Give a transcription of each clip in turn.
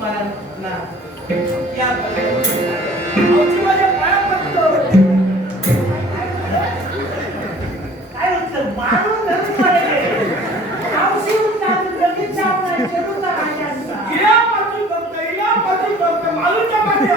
तुम्हाला ना या औची माझ्या पाया पडतो काय होतं मारून धरून मारले औची उठला लगेच जाऊन चलून राहायचा इला पाठी बघता मारूच्या पाठी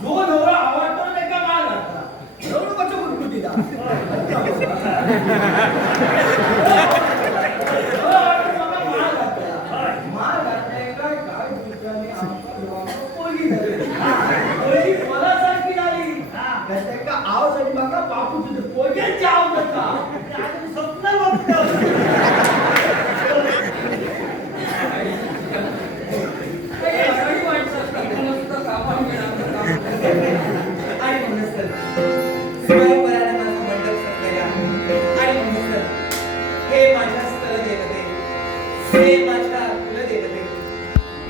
जो नवरा आवडतो त्याचा माल घातला नवरा कसं गुरगुटीत माल घातलाय काय काय मला सारखी आली का आव साठी बघा बापू तुझे पोळ्याचे आव नका स्वप्न बघतो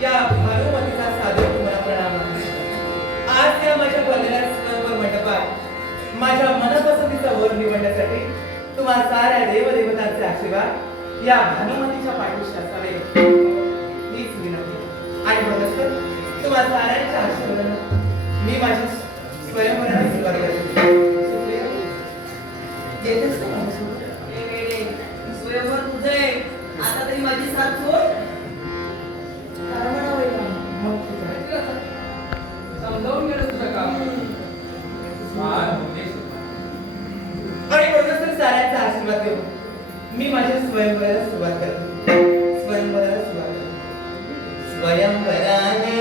या भानुमतीचा सादर तुम्हाला प्रणाम आज या माझ्या बनलेल्या स्वयंवर मंडपात माझ्या मनपसंतीचा वर निवडण्यासाठी तुम्हा साऱ्या देवदेवतांचे आशीर्वाद या भानुमतीच्या पाठीशी असावे हीच विनंती आणि म्हणूनच तुम्हा साऱ्यांच्या आशीर्वादाने मी माझ्या स्वयंवराला सुरुवात करते स्वयंवर तुझे आता तरी माझी साथ सोड समजावून गेलं तुझं काम आणि म्हणूनच साऱ्यांचा आशीर्वाद घेऊन मी माझ्या स्वयंवराला सुरुवात करते स्वयंवराला सुरुवात करते स्वयंवराने